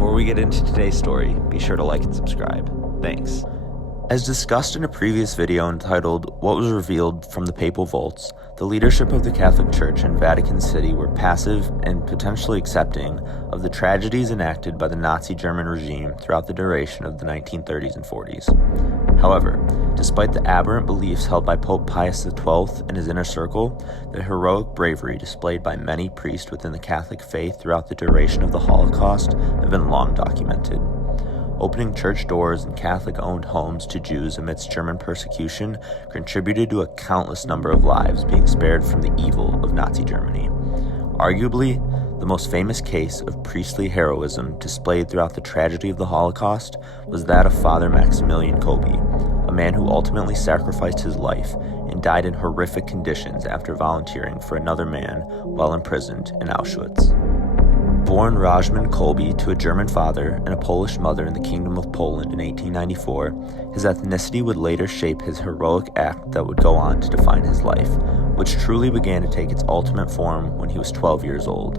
Before we get into today's story, be sure to like and subscribe. Thanks. As discussed in a previous video entitled What Was Revealed from the Papal Vaults, the leadership of the Catholic Church in Vatican City were passive and potentially accepting of the tragedies enacted by the Nazi German regime throughout the duration of the 1930s and 40s. However, despite the aberrant beliefs held by Pope Pius XII and his inner circle, the heroic bravery displayed by many priests within the Catholic faith throughout the duration of the Holocaust have been long documented. Opening church doors in Catholic-owned homes to Jews amidst German persecution contributed to a countless number of lives being spared from the evil of Nazi Germany. Arguably, the most famous case of priestly heroism displayed throughout the tragedy of the Holocaust was that of Father Maximilian Kolbe, a man who ultimately sacrificed his life and died in horrific conditions after volunteering for another man while imprisoned in Auschwitz. Born Rożman Kolbe to a German father and a Polish mother in the Kingdom of Poland in 1894, his ethnicity would later shape his heroic act that would go on to define his life, which truly began to take its ultimate form when he was 12 years old.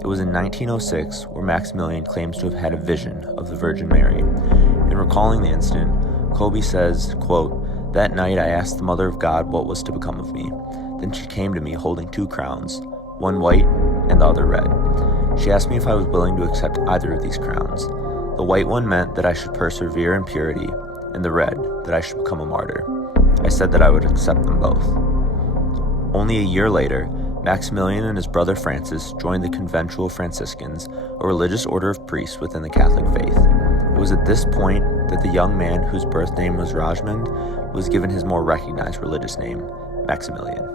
It was in 1906 where Maximilian claims to have had a vision of the Virgin Mary. In recalling the incident, Kolbe says, quote, "That night I asked the Mother of God what was to become of me. Then she came to me holding two crowns, one white and the other red. She asked me if I was willing to accept either of these crowns. The white one meant that I should persevere in purity, and the red, that I should become a martyr. I said that I would accept them both." Only a year later, Maximilian and his brother Francis joined the Conventual Franciscans, a religious order of priests within the Catholic faith. It was at this point that the young man whose birth name was Rożman was given his more recognized religious name, Maximilian.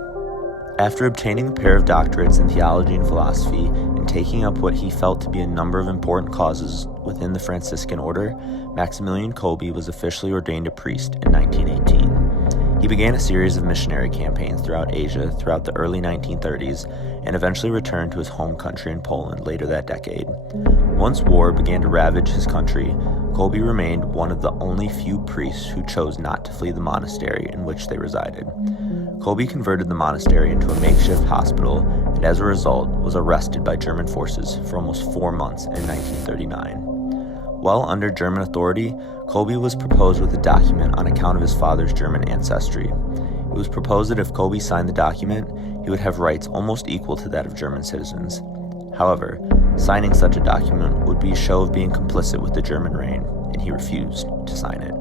After obtaining a pair of doctorates in theology and philosophy and taking up what he felt to be a number of important causes within the Franciscan order, Maximilian Kolbe was officially ordained a priest in 1918. He began a series of missionary campaigns throughout Asia throughout the early 1930s and eventually returned to his home country in Poland later that decade. Once war began to ravage his country, Kolbe remained one of the only few priests who chose not to flee the monastery in which they resided. Kolbe converted the monastery into a makeshift hospital and as a result was arrested by German forces for almost 4 months in 1939. While under German authority, Kolbe was proposed with a document on account of his father's German ancestry. It was proposed that if Kolbe signed the document, he would have rights almost equal to that of German citizens. However, signing such a document would be a show of being complicit with the German reign, and he refused to sign it.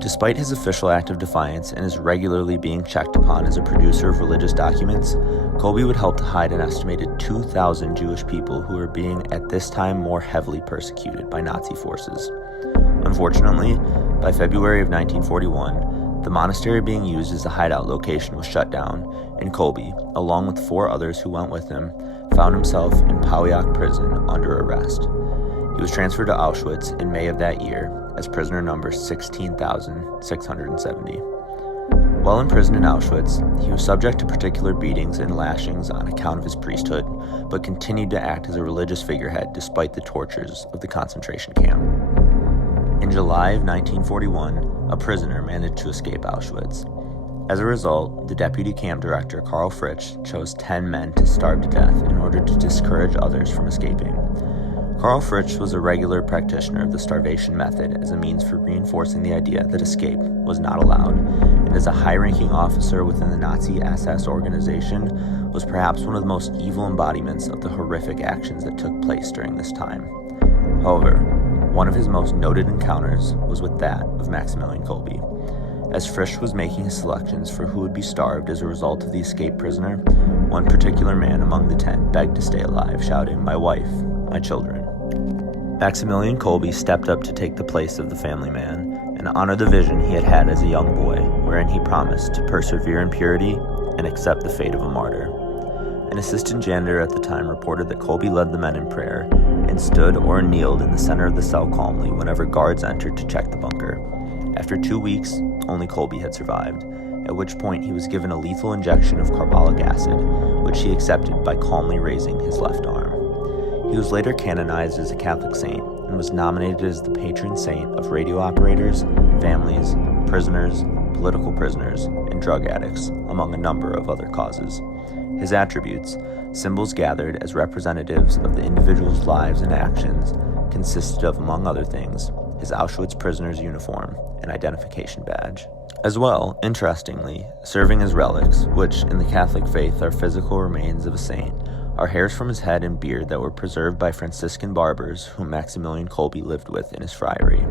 Despite his official act of defiance and his regularly being checked upon as a producer of religious documents, Kolbe would help to hide an estimated 2,000 Jewish people who were being at this time more heavily persecuted by Nazi forces. Unfortunately, by February of 1941, the monastery being used as a hideout location was shut down, and Kolbe, along with 4 others who went with him, found himself in Pauiak prison under arrest. He was transferred to Auschwitz in May of that year as prisoner number 16,670. While in prison in Auschwitz, he was subject to particular beatings and lashings on account of his priesthood, but continued to act as a religious figurehead despite the tortures of the concentration camp. In July of 1941, a prisoner managed to escape Auschwitz. As a result, the deputy camp director, Karl Fritsch, chose 10 men to starve to death in order to discourage others from escaping. Karl Fritsch was a regular practitioner of the starvation method as a means for reinforcing the idea that escape was not allowed, and as a high-ranking officer within the Nazi SS organization, was perhaps one of the most evil embodiments of the horrific actions that took place during this time. However, one of his most noted encounters was with that of Maximilian Kolbe. As Fritsch was making his selections for who would be starved as a result of the escaped prisoner, one particular man among the 10 begged to stay alive, shouting, "My wife, my children." Maximilian Kolbe stepped up to take the place of the family man and honor the vision he had had as a young boy, wherein he promised to persevere in purity and accept the fate of a martyr. An assistant janitor at the time reported that Kolbe led the men in prayer and stood or kneeled in the center of the cell calmly whenever guards entered to check the bunker. After 2 weeks, only Kolbe had survived, at which point he was given a lethal injection of carbolic acid, which he accepted by calmly raising his left arm. He was later canonized as a Catholic saint and was nominated as the patron saint of radio operators, families, prisoners, political prisoners, and drug addicts, among a number of other causes. His attributes, symbols gathered as representatives of the individual's lives and actions, consisted of, among other things, his Auschwitz prisoner's uniform and identification badge. As well, interestingly, serving as relics, which in the Catholic faith are physical remains of a saint, are hairs from his head and beard that were preserved by Franciscan barbers whom Maximilian Kolbe lived with in his friary.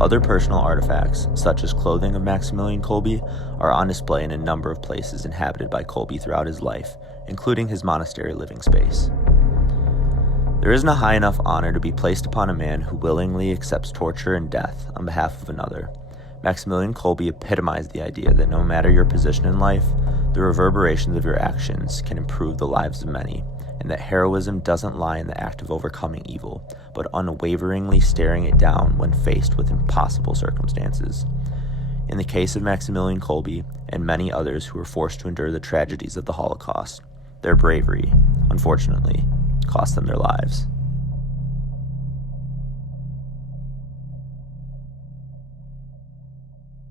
Other personal artifacts, such as clothing of Maximilian Kolbe, are on display in a number of places inhabited by Kolbe throughout his life, including his monastery living space. There isn't a high enough honor to be placed upon a man who willingly accepts torture and death on behalf of another. Maximilian Kolbe epitomized the idea that no matter your position in life, the reverberations of your actions can improve the lives of many, and that heroism doesn't lie in the act of overcoming evil, but unwaveringly staring it down when faced with impossible circumstances. In the case of Maximilian Kolbe and many others who were forced to endure the tragedies of the Holocaust, their bravery, unfortunately, cost them their lives.